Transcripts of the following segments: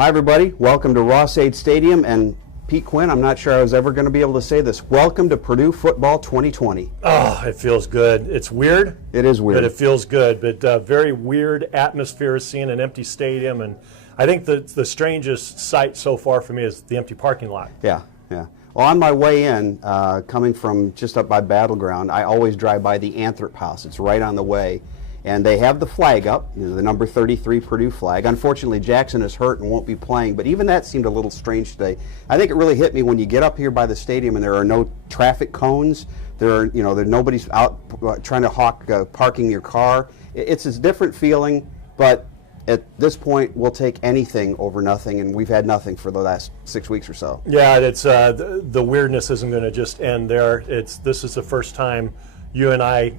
Hi, everybody. Welcome to Ross-Ade Stadium. And Pete Quinn, I'm not sure I was ever going to be able to say this. Welcome to Purdue football 2020. Oh, it feels good. It's weird. It is weird. But it feels good. But very weird atmosphere seeing an empty stadium. And I think the strangest sight so far for me is the empty parking lot. Yeah. Well, on my way in, coming from just up by Battleground, I always drive by the Anthrop House. It's right on the way. And they have the flag up, the number 33 Purdue flag. Unfortunately, Jackson is hurt and won't be playing, but even that seemed a little strange today. I think it really hit me when you get up here by the stadium and there are no traffic cones. There's nobody's out trying to hawk parking your car. It's a different feeling, but at this point, we'll take anything over nothing, and we've had nothing for the last 6 weeks or so. Yeah, it's the weirdness isn't going to just end there. This is the first time you and I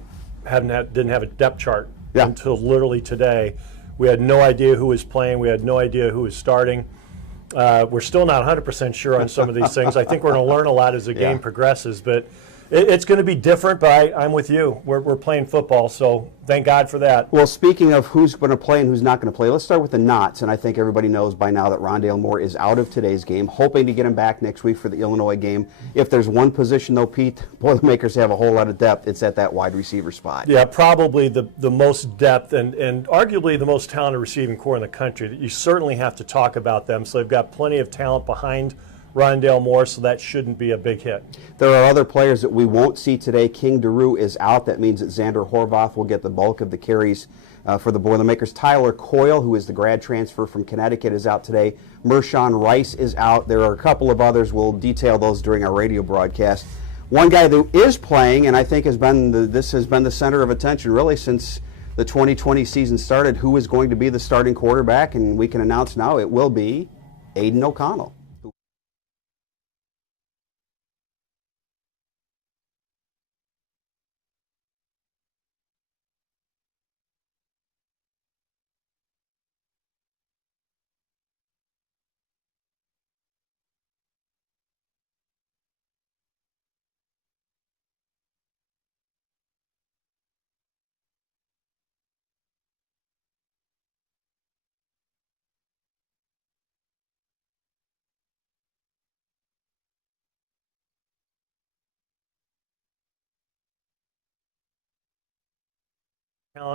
didn't have a depth chart until literally today. We had no idea who was playing. We had no idea who was starting. We're still not 100% sure on some of these things. I think we're going to learn a lot as the game progresses, but it's going to be different, but I'm with you. We're playing football, so thank God for that. Well, speaking of who's going to play and who's not going to play, let's start with the nots, and I think everybody knows by now that Rondale Moore is out of today's game, hoping to get him back next week for the Illinois game. If there's one position, though, Pete, Boilermakers have a whole lot of depth. It's at that wide receiver spot. Yeah, probably the most depth and arguably the most talented receiving core in the country. You certainly have to talk about them, so they've got plenty of talent behind Rondale Moore, so that shouldn't be a big hit. There are other players that we won't see today. King DeRue is out. That means that Xander Horvath will get the bulk of the carries for the Boilermakers. Tyler Coyle, who is the grad transfer from Connecticut, is out today. Mershawn Rice is out. There are a couple of others. We'll detail those during our radio broadcast. One guy that is playing, and I think this has been the center of attention really since the 2020 season started, who is going to be the starting quarterback, and we can announce now it will be Aiden O'Connell.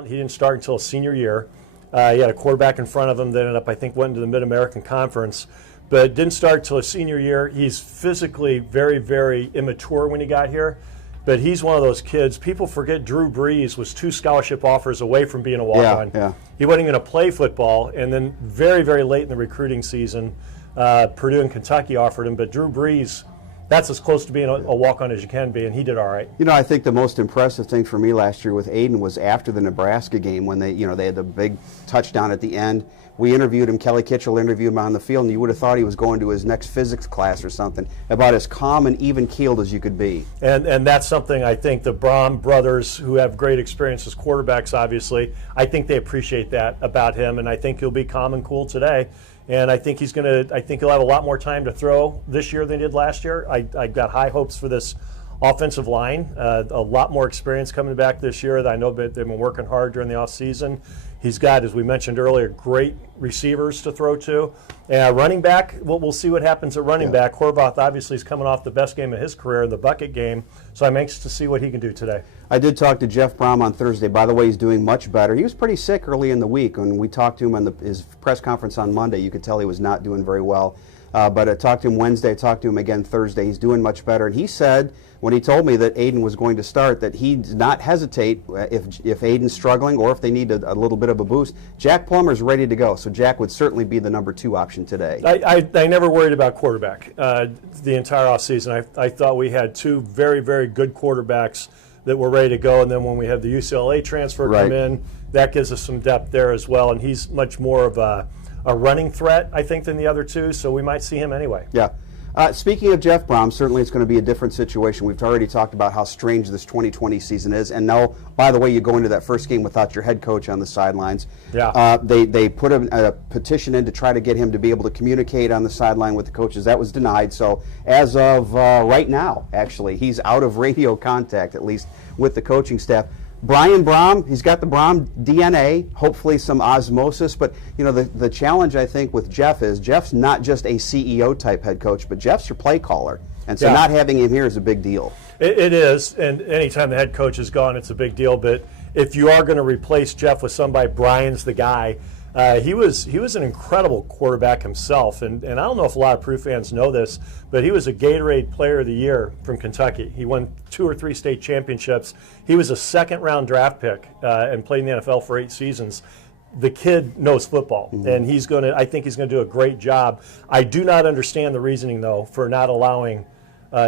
He didn't start until his senior year. He had a quarterback in front of him that ended up, I think, went into the Mid-American Conference, but didn't start until his senior year. He's physically very, very immature when he got here, but he's one of those kids. People forget Drew Brees was 2 scholarship offers away from being a walk-on. Yeah. He wasn't going to play football, and then very, very late in the recruiting season, Purdue and Kentucky offered him, but Drew Brees, that's as close to being a walk-on as you can be, and he did all right. I think the most impressive thing for me last year with Aiden was after the Nebraska game when they had the big touchdown at the end. We interviewed him, Kelly Kitchell interviewed him on the field, and you would have thought he was going to his next physics class or something, about as calm and even-keeled as you could be. And that's something I think the Braum brothers, who have great experience as quarterbacks, obviously, I think they appreciate that about him, and I think he'll be calm and cool today. And I think he'll have a lot more time to throw this year than he did last year. I got high hopes for this offensive line. A lot more experience coming back this year. I know that they've been working hard during the offseason. He's got, as we mentioned earlier, great receivers to throw to. Running back, we'll see what happens at running back. Horvath obviously is coming off the best game of his career, the bucket game, so I'm anxious to see what he can do today. I did talk to Jeff Braum on Thursday. By the way, he's doing much better. He was pretty sick early in the week. When we talked to him on his press conference on Monday, you could tell he was not doing very well. But I talked to him Wednesday. I talked to him again Thursday. He's doing much better. And he said, when he told me that Aiden was going to start, that he did not hesitate if Aiden's struggling or if they need a little bit of a boost. Jack Plummer's ready to go, so Jack would certainly be the number 2 option today. I never worried about quarterback the entire offseason. I thought we had 2 very, very good quarterbacks that were ready to go, and then when we had the UCLA transfer come in, that gives us some depth there as well, and he's much more of a running threat, I think, than the other 2, so we might see him anyway. Yeah. Speaking of Jeff Braum, certainly it's going to be a different situation. We've already talked about how strange this 2020 season is, and now, by the way, you go into that first game without your head coach on the sidelines. Yeah. They put a petition in to try to get him to be able to communicate on the sideline with the coaches. That was denied. So as of right now, actually, he's out of radio contact, at least with the coaching staff. Brian Brohm, he's got the Brohm DNA, hopefully some osmosis, but the challenge I think with Jeff is Jeff's not just a CEO type head coach, but Jeff's your play caller. And so not having him here is a big deal. It is, and anytime the head coach is gone, it's a big deal. But if you are going to replace Jeff with somebody, Brian's the guy. He was an incredible quarterback himself, and I don't know if a lot of Purdue fans know this, but he was a Gatorade Player of the Year from Kentucky. He won 2 or 3 state championships. He was a second-round draft pick and played in the NFL for 8 seasons. The kid knows football, and I think he's going to do a great job. I do not understand the reasoning, though, for not allowing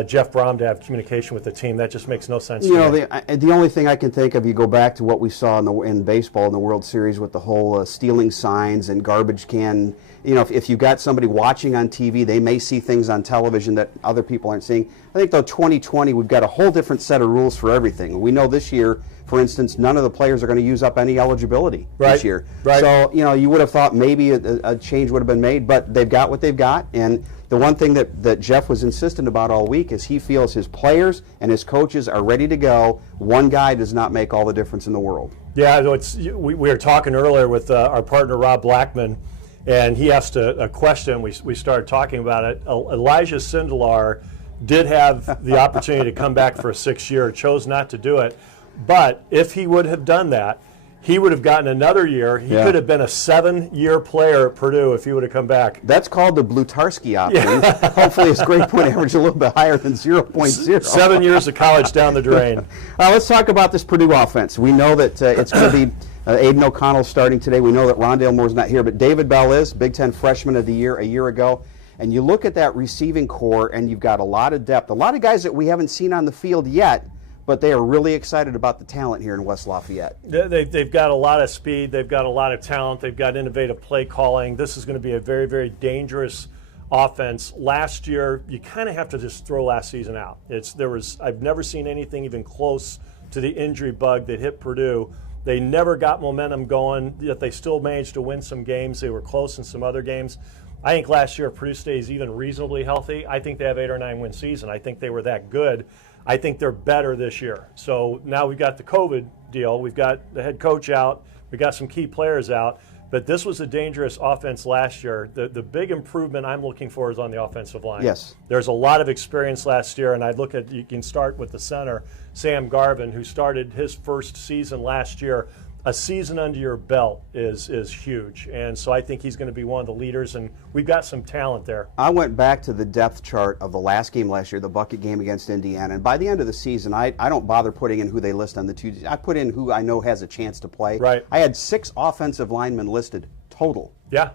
Jeff Brohm to have communication with the team. That just makes no sense to me. The only thing I can think of, you go back to what we saw in baseball in the World Series with the whole stealing signs and garbage can. If you've got somebody watching on TV, they may see things on television that other people aren't seeing. I think, though, 2020, we've got a whole different set of rules for everything. We know this year, for instance, none of the players are going to use up any eligibility this year. Right. So, you would have thought maybe a change would have been made, but they've got what they've got. And the one thing that Jeff was insistent about all week is he feels his players and his coaches are ready to go. One guy does not make all the difference in the world. Yeah, we were talking earlier with our partner Rob Blackman, and he asked a question. We started talking about it. Elijah Sindelar did have the opportunity to come back for a 6th year, chose not to do it. But if he would have done that, he would have gotten another year. He could have been a 7-year player at Purdue if he would have come back. That's called the Blutarski option. Hopefully his grade point average a little bit higher than 0.0. 7 years of college down the drain. Let's talk about this Purdue offense. We know that it's going to be Aiden O'Connell starting today. We know that Rondale Moore's not here, but David Bell is, Big Ten Freshman of the Year a year ago. And you look at that receiving core, and you've got a lot of depth, a lot of guys that we haven't seen on the field yet, but they are really excited about the talent here in West Lafayette. They've got a lot of speed. They've got a lot of talent. They've got innovative play calling. This is going to be a very, very dangerous offense. Last year, you kind of have to just throw last season out. I've never seen anything even close to the injury bug that hit Purdue. They never got momentum going, yet they still managed to win some games. They were close in some other games. I think last year, if Purdue stays even reasonably healthy, I think they have 8 or 9 win season. I think they were that good. I think they're better this year. So now we've got the COVID deal. We've got the head coach out. We've got some key players out. But this was a dangerous offense last year. The big improvement I'm looking for is on the offensive line. Yes. There's a lot of experience last year, and you can start with the center, Sam Garvin, who started his first season last year. A season under your belt is huge, and so I think he's going to be one of the leaders, and we've got some talent there. I went back to the depth chart of the last game last year, the bucket game against Indiana, and by the end of the season, I don't bother putting in who they list on the 2. I put in who I know has a chance to play. Right. I had 6 offensive linemen listed total. Yeah.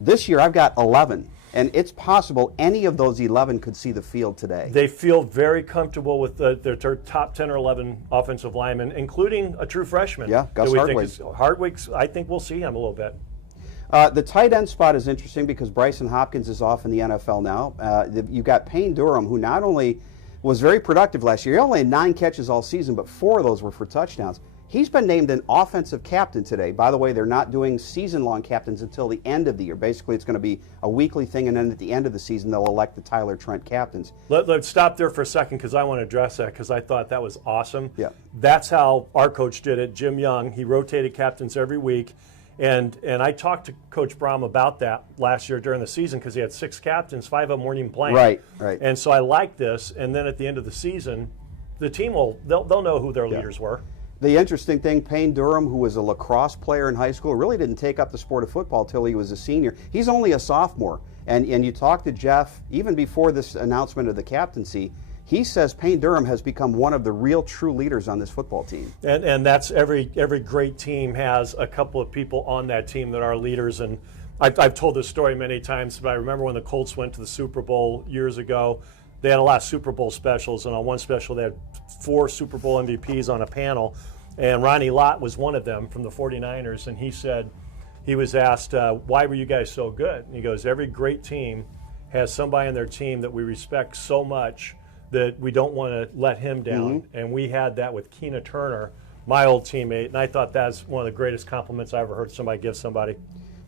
This year, I've got 11. And it's possible any of those 11 could see the field today. They feel very comfortable with their top 10 or 11 offensive linemen, including a true freshman. Yeah, Gus Hardwick. Hardwick, I think we'll see him a little bit. The tight end spot is interesting because Bryson Hopkins is off in the NFL now. You've got Payne Durham, who not only was very productive last year, he only had 9 catches all season, but 4 of those were for touchdowns. He's been named an offensive captain today. By the way, they're not doing season-long captains until the end of the year. Basically, it's going to be a weekly thing, and then at the end of the season, they'll elect the Tyler Trent captains. Let's stop there for a second because I want to address that because I thought that was awesome. Yeah. That's how our coach did it, Jim Young. He rotated captains every week. And I talked to Coach Brohm about that last year during the season because he had 6 captains, 5 of them weren't even playing. Right. And so I like this. And then at the end of the season, the team they'll know who their leaders were. The interesting thing, Payne Durham, who was a lacrosse player in high school, really didn't take up the sport of football till he was a senior. He's only a sophomore. And you talk to Jeff, even before this announcement of the captaincy, he says Payne Durham has become one of the real true leaders on this football team. And that's every great team has a couple of people on that team that are leaders. And I've told this story many times, but I remember when the Colts went to the Super Bowl years ago, they had a lot of Super Bowl specials, and on one special they had 4 Super Bowl MVPs on a panel, and Ronnie Lott was one of them from the 49ers, and he said, he was asked, why were you guys so good? And he goes, every great team has somebody on their team that we respect so much that we don't want to let him down, and we had that with Keena Turner, my old teammate, and I thought that's one of the greatest compliments I ever heard somebody give somebody.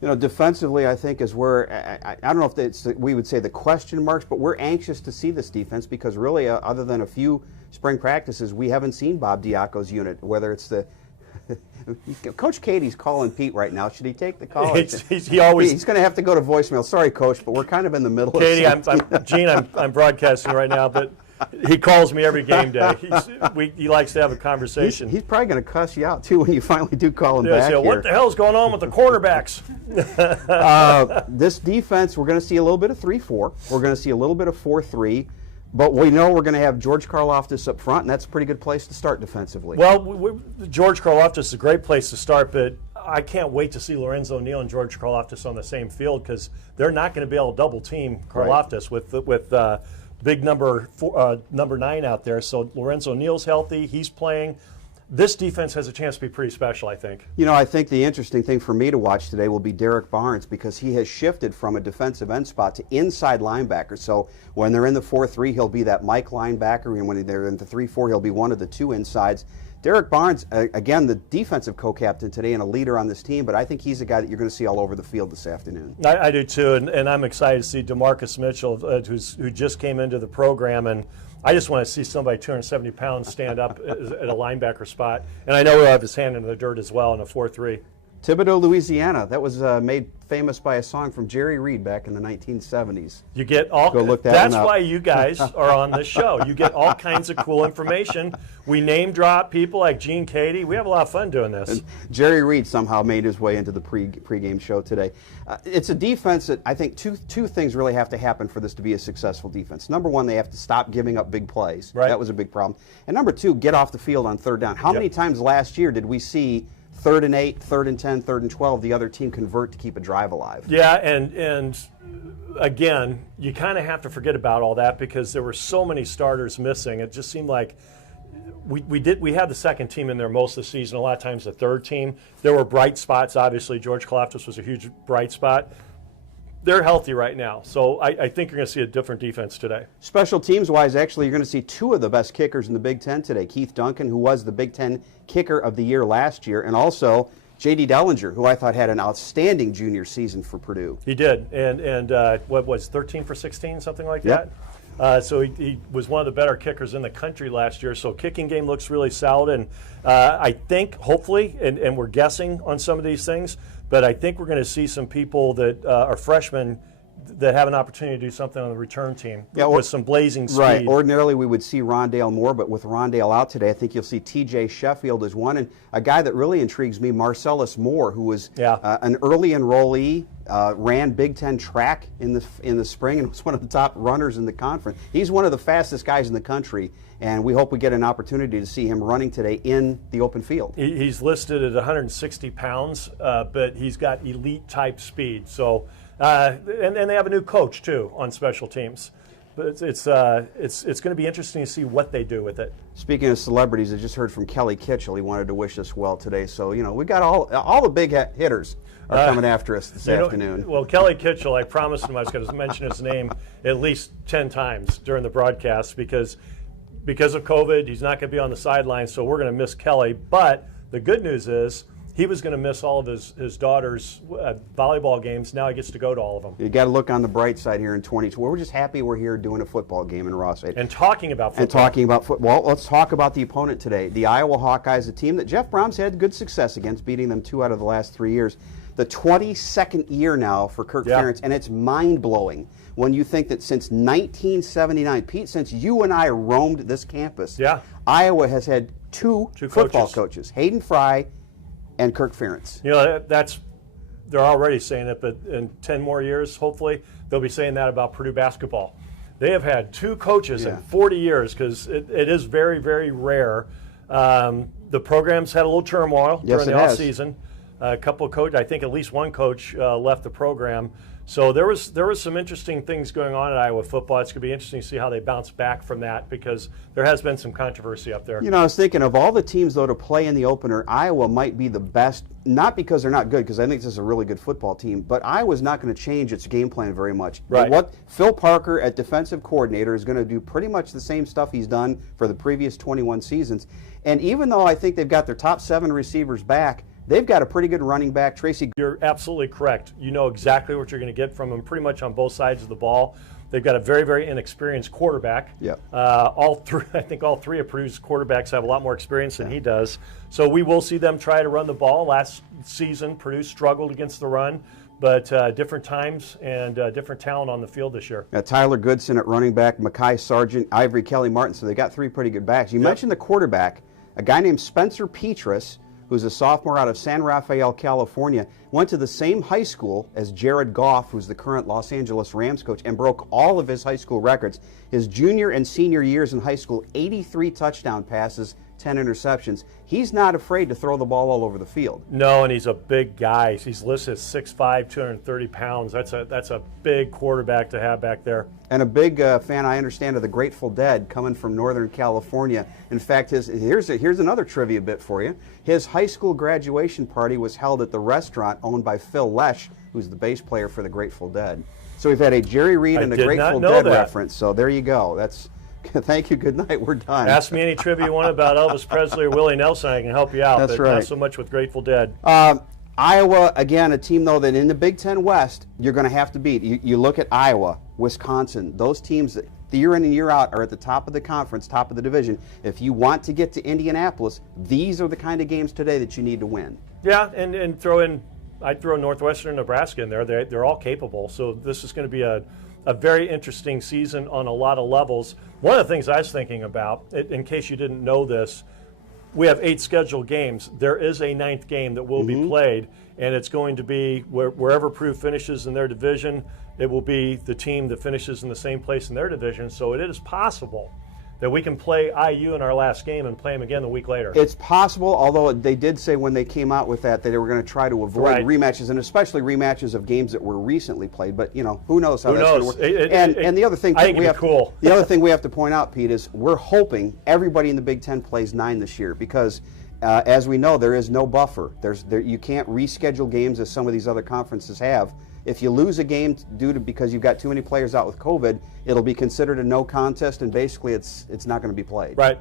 Defensively, I think is where I don't know if we would say the question marks, but we're anxious to see this defense because really, other than a few spring practices, we haven't seen Bob Diaco's unit. Whether it's the Coach Katie's calling Pete right now. Should he take the call? He's going to have to go to voicemail. Sorry, Coach, but we're kind of in the middle Katie, of something. Gene, I'm broadcasting right now, but he calls me every game day. He likes to have a conversation. He's probably going to cuss you out, too, when you finally do call him back here. What the hell's going on with the quarterbacks? This defense, we're going to see a little bit of 3-4. We're going to see a little bit of 4-3. But we know we're going to have George Karlaftis up front, and that's a pretty good place to start defensively. Well, George Karlaftis is a great place to start, but I can't wait to see Lorenzo Neal and George Karlaftis on the same field because they're not going to be able to double team Karlaftis with big number 9 out there. So Lorenzo Neal's healthy; he's playing. This defense has a chance to be pretty special, I think. I think the interesting thing for me to watch today will be Derek Barnes because he has shifted from a defensive end spot to inside linebacker. So when they're in the 4-3, he'll be that Mike linebacker, and when they're in the 3-4, he'll be one of the 2 insides. Derek Barnes, again, the defensive co-captain today and a leader on this team, but I think he's a guy that you're going to see all over the field this afternoon. I do too, and I'm excited to see DeMarcus Mitchell, who just came into the program, and I just want to see somebody 270 pounds stand up at a linebacker spot. And I know he'll have his hand in the dirt as well in a 4-3. Thibodaux, Louisiana. That was made famous by a song from Jerry Reed back in the 1970s. You get all. Go look that that's one up. why you guys are on this show. You get all kinds of cool information. We name drop people like Gene Katie. We have a lot of fun doing this. And Jerry Reed somehow made his way into the pregame show today. It's a defense that I think two things really have to happen for this to be a successful defense. Number one, they have to stop giving up big plays. Right. That was a big problem. And number two, get off the field on third down. How many times last year did we see 3rd and 8, 3rd and 10, 3rd and 12, the other team convert to keep a drive alive? Yeah, and again, you kind of have to forget about all that because there were so many starters missing. It just seemed like we had the second team in there most of the season, a lot of times the third team. There were bright spots, obviously. George Karlaftis was a huge bright spot. They're healthy right now, so I think you're going to see a different defense today. Special teams-wise, actually, you're going to see 2 of the best kickers in the Big Ten today. Keith Duncan, who was the Big Ten Kicker of the Year last year, and also J.D. Dellinger, who I thought had an outstanding junior season for Purdue. He did, and what was 13 for 16, something like Yep. that? So he was one of the better kickers in the country last year. So kicking game looks really solid, and I think, hopefully, and we're guessing on some of these things, but I think we're going to see some people that are freshmen that have an opportunity to do something on the return team with some blazing speed. Right. Ordinarily, we would see Rondale Moore, but with Rondale out today, I think you'll see T.J. Sheffield as one. And a guy that really intrigues me, Marcellus Moore, who was an early enrollee, ran Big Ten track in the spring and was one of the top runners in the conference. He's one of the fastest guys in the country, and we hope we get an opportunity to see him running today in the open field. He's listed at 160 pounds, but he's got elite-type speed. So. And they have a new coach too on special teams, but it's going to be interesting to see what they do with it. Speaking of celebrities, I just heard from Kelly Kitchell. He wanted to wish us well today. So we got all the big hitters are coming after us this afternoon. Well, Kelly Kitchell, I promised him I was going to mention his name at least 10 times during the broadcast because of COVID, he's not going to be on the sidelines. So we're going to miss Kelly. But the good news is, he was going to miss all of his daughter's volleyball games. Now he gets to go to all of them. You got to look on the bright side here in 2020. We're just happy we're here doing a football game in Ross-Ade. And talking about football. Well, let's talk about the opponent today. The Iowa Hawkeyes, a team that Jeff Brom's had good success against, beating them 2 out of the last 3 years. The 22nd year now for Kirk Ferentz, and it's mind-blowing when you think that since 1979, Pete, since you and I roamed this campus, Iowa has had two football coaches, Hayden Fry and Kirk Ferentz. They're already saying it, but in 10 more years, hopefully, they'll be saying that about Purdue basketball. They have had 2 coaches in 40 years because it is very, very rare. The program's had a little turmoil during the offseason. A couple of coaches, I think at least one coach left the program. So there was some interesting things going on at Iowa football. It's going to be interesting to see how they bounce back from that because there has been some controversy up there. I was thinking of all the teams, though, to play in the opener, Iowa might be the best, not because they're not good, because I think this is a really good football team, but Iowa's not going to change its game plan very much. Right. What Phil Parker at defensive coordinator is going to do pretty much the same stuff he's done for the previous 21 seasons. And even though I think they've got their top 7 receivers back, they've got a pretty good running back. Tracy. You're absolutely correct. You know exactly what you're going to get from them pretty much on both sides of the ball. They've got a very, very inexperienced quarterback. Yep. I think all three of Purdue's quarterbacks have a lot more experience than he does. So we will see them try to run the ball. Last season, Purdue struggled against the run, but different times and different talent on the field this year. Tyler Goodson at running back, Mekhi Sargent, Ivory Kelly Martin. So they got three pretty good backs. You mentioned the quarterback, a guy named Spencer Petras, who's a sophomore out of San Rafael, California, went to the same high school as Jared Goff, who's the current Los Angeles Rams coach, and broke all of his high school records. His junior and senior years in high school, 83 touchdown passes, 10 interceptions. He's not afraid to throw the ball all over the field. No, and he's a big guy. He's listed as 6'5", 230 pounds. That's a big quarterback to have back there. And a big fan, I understand, of the Grateful Dead, coming from Northern California. In fact, here's another trivia bit for you. His high school graduation party was held at the restaurant owned by Phil Lesh, who's the bass player for the Grateful Dead. So we've had a Jerry Reed and a Grateful Dead reference. So there you go. That's thank you. Good night. We're done. Ask me any trivia you want about Elvis Presley or Willie Nelson. I can help you out. That's but right. Not so much with Grateful Dead. Iowa, again, a team, though, that in the Big Ten West, you're going to have to beat. You look at Iowa, Wisconsin, those teams that year in and year out are at the top of the conference, top of the division. If you want to get to Indianapolis, these are the kind of games today that you need to win. Yeah, and I'd throw Northwestern and Nebraska in there. They're all capable. So this is going to be a very interesting season on a lot of levels. One of the things I was thinking about, in case you didn't know this, we have 8 scheduled games. There is a 9th game that will be played, and it's going to be wherever Purdue finishes in their division, it will be the team that finishes in the same place in their division. So it is possible that we can play IU in our last game and play them again the week later. It's possible, although they did say when they came out with that they were going to try to avoid rematches, and especially rematches of games that were recently played. But who knows how that's going to work? And the other thing the other thing we have to point out, Pete, is we're hoping everybody in the Big Ten plays 9 this year because, as we know, there is no buffer. You can't reschedule games as some of these other conferences have. If you lose a game because you've got too many players out with COVID, it'll be considered a no contest, and basically it's not going to be played. Right,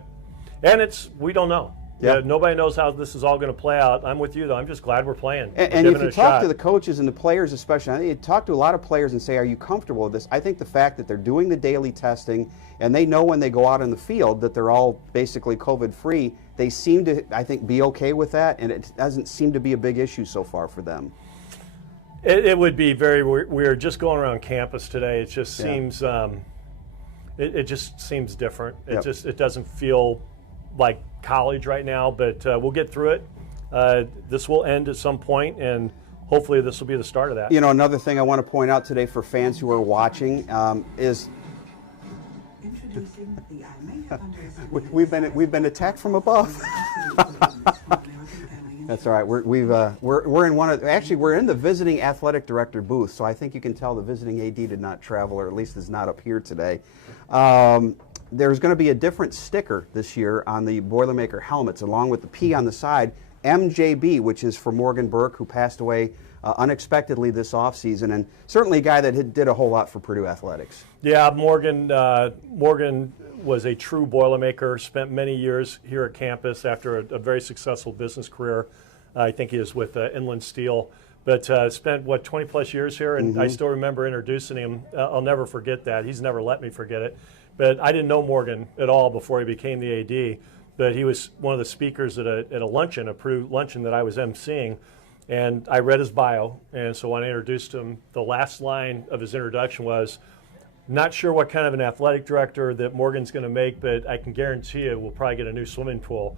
and we don't know. Yep. Nobody knows how this is all going to play out. I'm with you, though. I'm just glad we're playing. And if you talk to the coaches and the players especially, I think you talk to a lot of players and say, are you comfortable with this? I think the fact that they're doing the daily testing and they know when they go out in the field that they're all basically COVID-free, they seem to, I think, be okay with that, and it doesn't seem to be a big issue so far for them. It would be very weird just going around campus today. It just seems it just seems different. It doesn't feel like college right now. But we'll get through it. This will end at some point, and hopefully this will be the start of that. Another thing I want to point out today for fans who are watching is we've been attacked from above. That's all right. We're in we're in the visiting athletic director booth, so I think you can tell the visiting AD did not travel, or at least is not up here today. There's going to be a different sticker this year on the Boilermaker helmets, along with the P on the side, MJB, which is for Morgan Burke, who passed away unexpectedly this offseason, and certainly a guy that did a whole lot for Purdue athletics. Yeah, Morgan was a true Boilermaker, spent many years here at campus after a very successful business career. I think he is with Inland Steel, but spent, 20-plus years here, and I still remember introducing him. I'll never forget that. He's never let me forget it. But I didn't know Morgan at all before he became the AD, but he was one of the speakers at a luncheon, a Purdue luncheon that I was emceeing, and I read his bio, and so when I introduced him, the last line of his introduction was, "Not sure what kind of an athletic director that Morgan's going to make, but I can guarantee you we'll probably get a new swimming pool."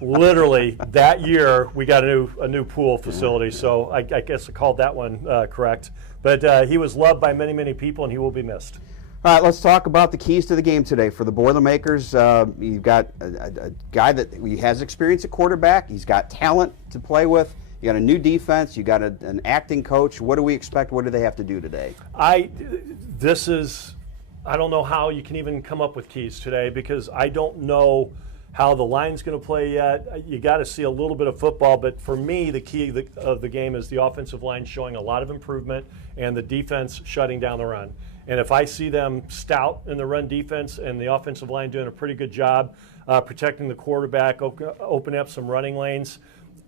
Literally, that year we got a new pool facility, so I guess I called that one correct. But he was loved by many, many people, and he will be missed. All right, let's talk about the keys to the game today. For the Boilermakers, you've got a guy that has experience at quarterback. He's got talent to play with. You got a new defense. You got an acting coach. What do we expect? What do they have to do today? I don't know how you can even come up with keys today, because I don't know how the line's going to play yet. You got to see a little bit of football, but for me, the key of the game is the offensive line showing a lot of improvement and the defense shutting down the run. And if I see them stout in the run defense and the offensive line doing a pretty good job protecting the quarterback, opening up some running lanes,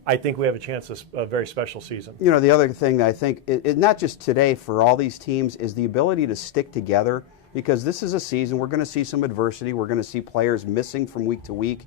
I think we have a chance of a very special season. You know, the other thing that I think, not just today for all these teams, is the ability to stick together, because this is a season we're going to see some adversity. We're going to see players missing from week to week.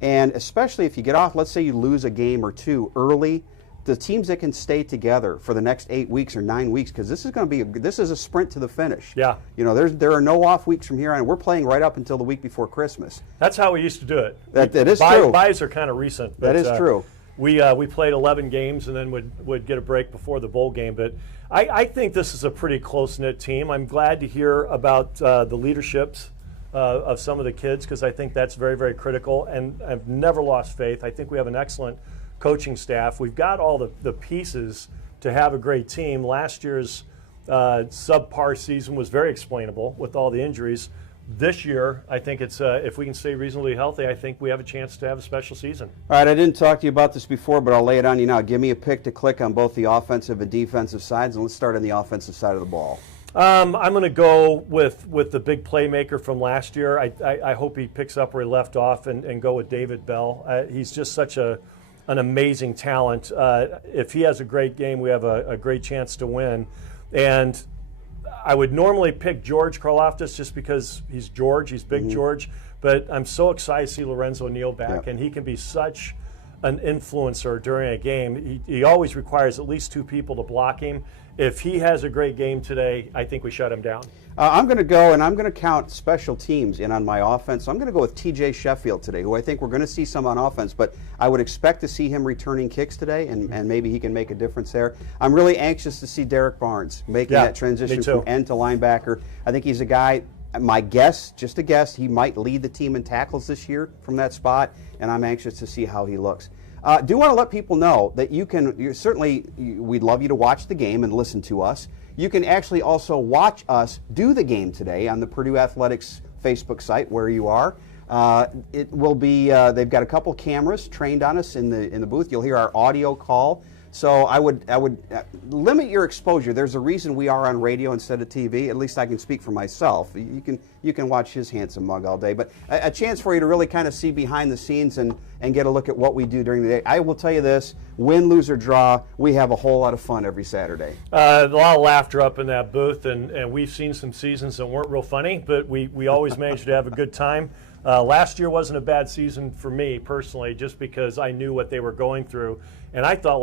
And especially if you get off, let's say you lose a game or two early, the teams that can stay together for the next 8 weeks or 9 weeks, because this is going to be this is a sprint to the finish. Yeah. You know, there are no off weeks from here on. We're playing right up until the week before Christmas. That's how we used to do it. That is true. Buys are kind of recent. But, that is true. We played 11 games and then would get a break before the bowl game. But I think this is a pretty close-knit team. I'm glad to hear about the leaderships of some of the kids, because I think that's very, very critical. And I've never lost faith. I think we have an excellent coaching staff. We've got all the pieces to have a great team. Last year's subpar season was very explainable with all the injuries. This year, I think it's if we can stay reasonably healthy, I think we have a chance to have a special season. All right, I didn't talk to you about this before, but I'll lay it on you now. Give me a pick to click on both the offensive and defensive sides, and let's start on the offensive side of the ball. I'm going to go with the big playmaker from last year. I hope he picks up where he left off and go with David Bell. He's just such an amazing talent. If he has a great game, we have a great chance to win. And I would normally pick George Karlaftis just because he's George, he's Big George, but I'm so excited to see Lorenzo Neal back, and he can be such an influencer during a game. He always requires at least 2 people to block him. If he has a great game today, I think we shut him down. I'm going to go, and I'm going to count special teams in on my offense. So I'm going to go with TJ Sheffield today, who I think we're going to see some on offense, but I would expect to see him returning kicks today, and maybe he can make a difference there. I'm really anxious to see Derek Barnes making that transition from end to linebacker. I think he's a guy, my guess, just a guess, he might lead the team in tackles this year from that spot, and I'm anxious to see how he looks. Do want to let people know that we'd love you to watch the game and listen to us. You can actually also watch us do the game today on the Purdue Athletics Facebook site where you are. It will be, they've got a couple cameras trained on us in the booth. You'll hear our audio call. So I would limit your exposure. There's a reason we are on radio instead of TV. At least I can speak for myself. You can watch his handsome mug all day, but a chance for you to really kind of see behind the scenes and get a look at what we do during the day. I will tell you this: win, lose, or draw, we have a whole lot of fun every Saturday. A lot of laughter up in that booth, and we've seen some seasons that weren't real funny, but we always managed to have a good time. Last year wasn't a bad season for me personally, just because I knew what they were going through. And I thought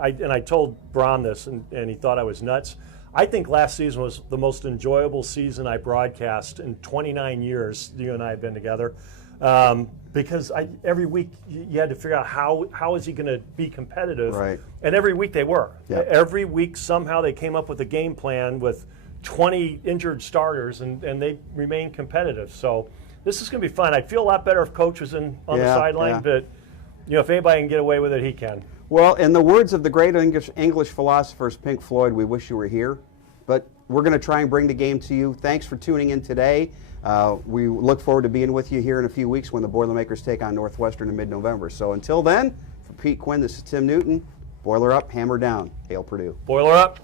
I told Brom this, and he thought I was nuts. I think last season was the most enjoyable season I broadcast in 29 years. You and I have been together, because every week you had to figure out how is he going to be competitive. Right. And every week they were. Yep. Every week somehow they came up with a game plan with 20 injured starters, and they remained competitive. So this is going to be fun. I'd feel a lot better if Coach was on the sideline, but if anybody can get away with it, he can. Well, in the words of the great English philosophers Pink Floyd, we wish you were here, but we're going to try and bring the game to you. Thanks for tuning in today. We look forward to being with you here in a few weeks when the Boilermakers take on Northwestern in mid-November. So until then, for Pete Quinn, this is Tim Newton. Boiler up, hammer down. Hail Purdue. Boiler up.